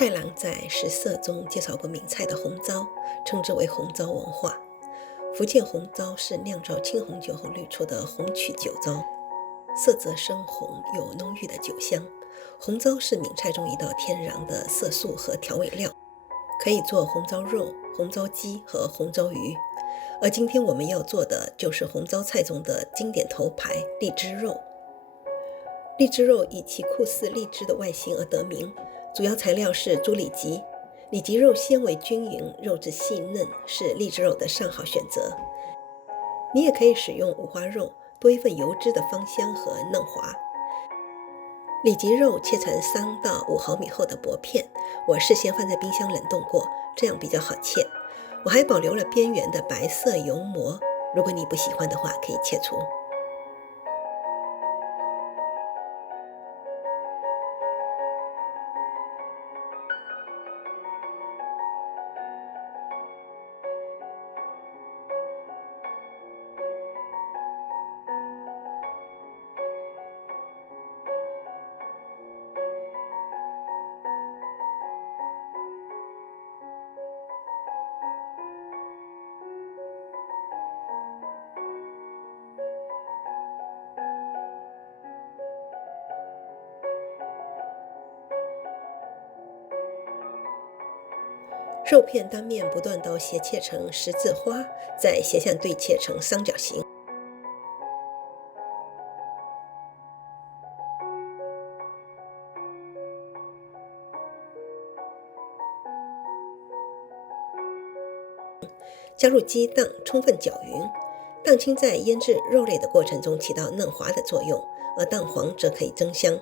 蔡澜在《食色》中介绍过闽菜的红糟，称之为红糟文化。福建红糟是酿造青红酒后滤出的红曲酒糟，色泽深红，有浓郁的酒香。红糟是闽菜中一道天然的色素和调味料，可以做红糟肉、红糟鸡和红糟鱼。而今天我们要做的就是红糟菜中的经典头牌荔枝肉。荔枝肉以其酷似荔枝的外形而得名，主要材料是猪里脊。里脊肉纤维均匀，肉质细嫩，是荔枝肉的上好选择。你也可以使用五花肉，多一份油脂的芳香和嫩滑。里脊肉切成3到5毫米厚的薄片，我事先放在冰箱冷冻过，这样比较好切。我还保留了边缘的白色油膜，如果你不喜欢的话，可以切除。肉片单面不断刀斜切成十字花，再斜向对切成三角形。加入鸡蛋，充分搅匀。蛋清在腌制肉类的过程中起到嫩滑的作用，而蛋黄则可以增香。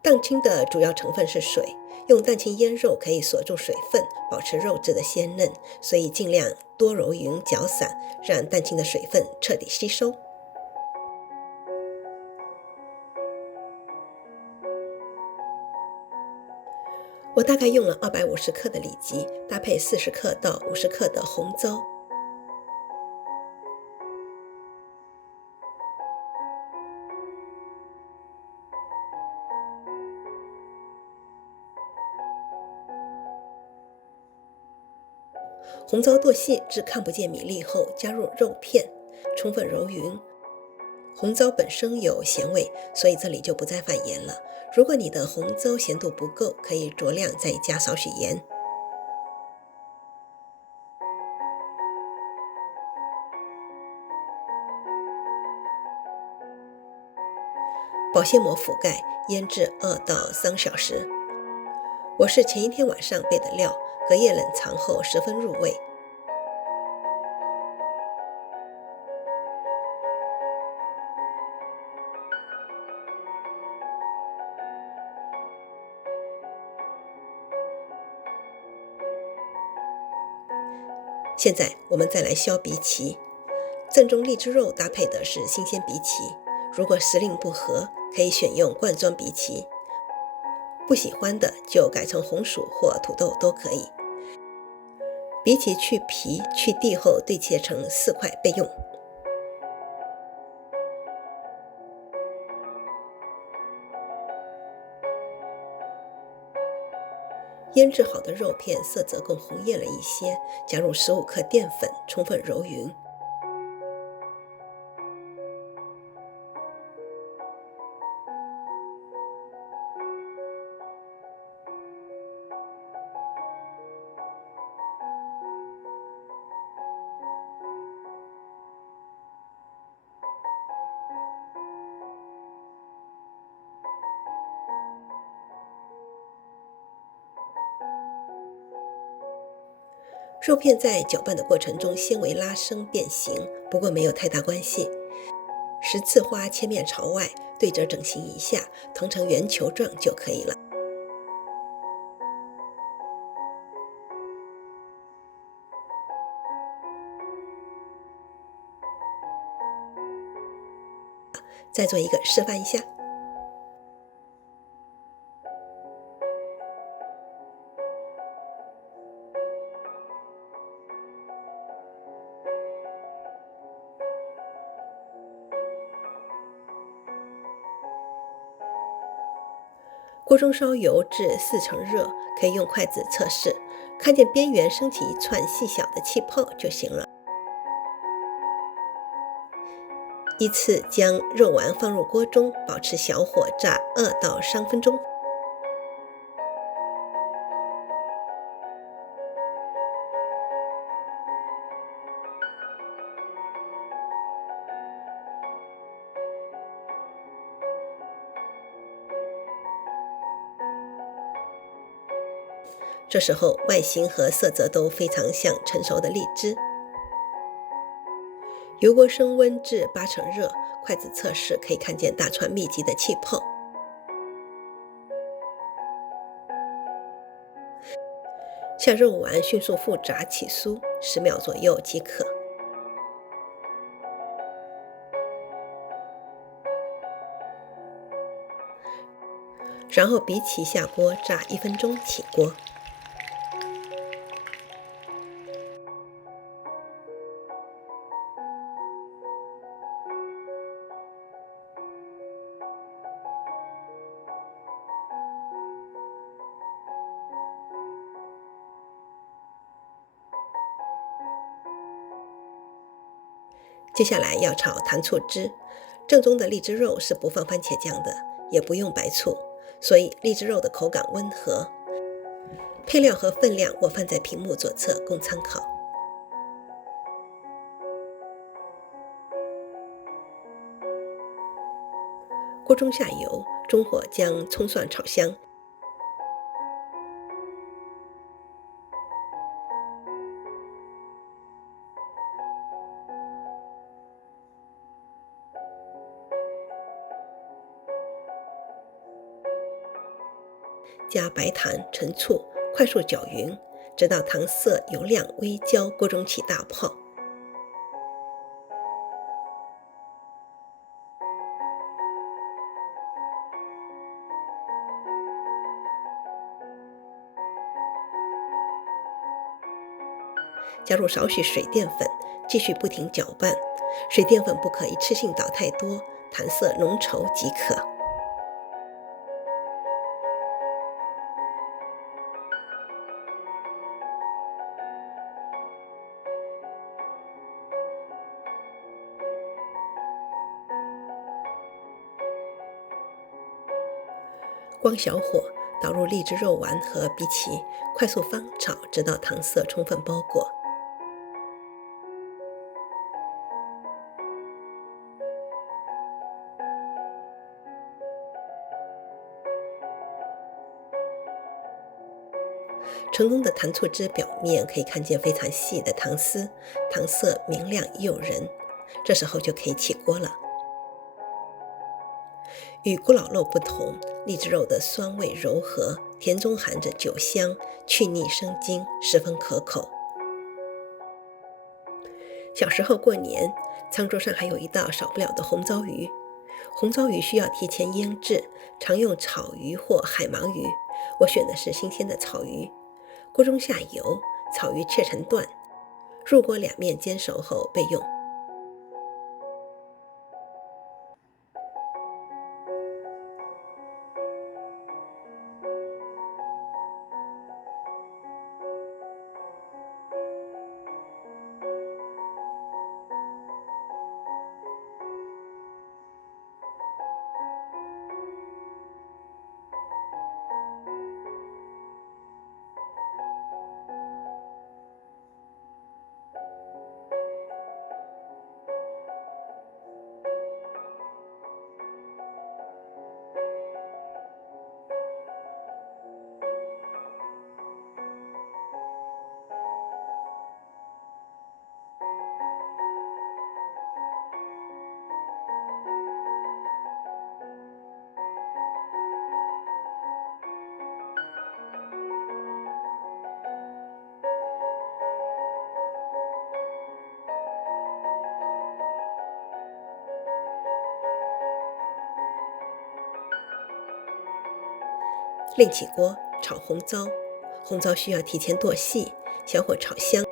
蛋清的主要成分是水，用蛋清腌肉可以锁住水分，保持肉质的鲜嫩，所以尽量多揉匀搅散，让蛋清的水分彻底吸收。我大概用了250克的里脊，搭配40克到50克的红糟。红糟剁细至看不见米粒后，加入肉片，充分揉匀。红糟本身有咸味，所以这里就不再放盐了。如果你的红糟咸度不够，可以酌量再加少许盐。保鲜膜覆盖，腌制2到3小时。我是前一天晚上备的料，隔夜冷藏后十分入味。现在我们再来削荸荠。正宗荔枝肉搭配的是新鲜荸荠，如果时令不合，可以选用罐装荸荠，不喜欢的就改成红薯或土豆都可以。荸荠去皮去蒂后对切成4块备用。腌制好的肉片色泽更红艳了一些，加入15克淀粉，充分揉匀。肉片在搅拌的过程中纤维拉伸变形，不过没有太大关系。十字花切面朝外，对折整形一下，腾成圆球状就可以了。再做一个示范一下。锅中烧油至40%热，可以用筷子测试，看见边缘升起一串细小的气泡就行了。依次将肉丸放入锅中，保持小火炸2到3分钟。这时候外形和色泽都非常像成熟的荔枝。油锅升温至80%热，筷子测试可以看见大串密集的气泡。下肉丸迅速复炸起酥，10秒左右即可。然后荸荠下锅炸1分钟起锅。接下来要炒糖醋汁。正宗的荔枝肉是不放番茄酱的，也不用白醋，所以荔枝肉的口感温和。配料和分量我放在屏幕左侧供参考。锅中下油，中火将葱蒜炒香。加白糖、陈醋，快速搅匀，直到糖色油亮微焦，锅中起大泡。加入少许水淀粉，继续不停搅拌。水淀粉不可一次性倒太多，糖色浓稠即可。关小火，倒入荔枝肉丸和荸荠，快速翻炒，直到糖色充分包裹。成功的糖醋汁表面可以看见非常细的糖丝，糖色明亮诱人，这时候就可以起锅了。与古老肉不同，荔枝肉的酸味柔和，甜中含着酒香，去腻生津，十分可口。小时候过年，餐桌上还有一道少不了的红糟鱼。红糟鱼需要提前腌制，常用草鱼或海芒鱼，我选的是新鲜的草鱼。锅中下油，草鱼切成段，入锅两面煎熟后备用。另起锅炒红糟，红糟需要提前剁细，小火炒香。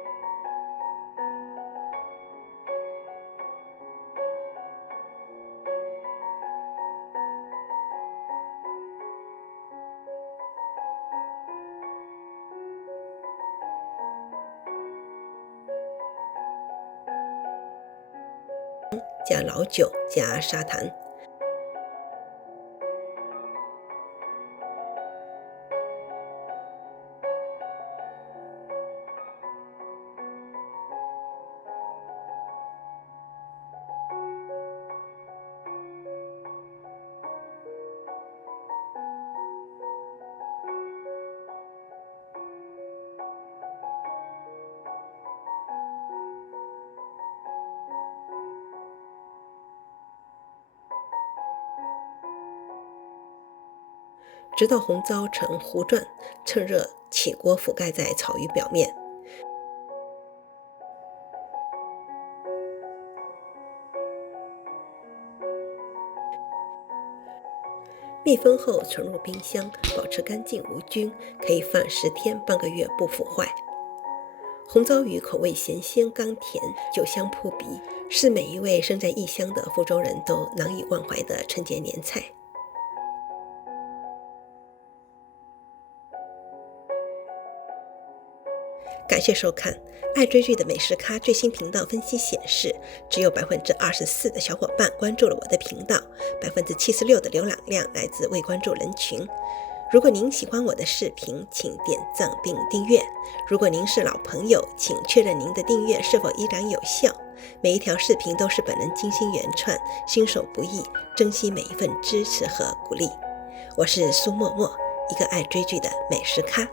加老酒加砂糖。直到红糟呈糊状，趁热起锅覆盖在草鱼表面。密封后存入冰箱，保持干净无菌，可以放10天半个月不腐坏。红糟鱼口味咸鲜甘甜，酒香扑鼻，是每一位身在异乡的福州人都难以忘怀的春节年菜。感谢收看爱追剧的美食咖最新频道分析显示，只有24%的小伙伴关注了我的频道，76%的浏览量来自未关注人群。如果您喜欢我的视频，请点赞并订阅。如果您是老朋友，请确认您的订阅是否依然有效。每一条视频都是本人精心原创，新手不易，珍惜每一份支持和鼓励。我是苏沫沫，一个爱追剧的美食咖。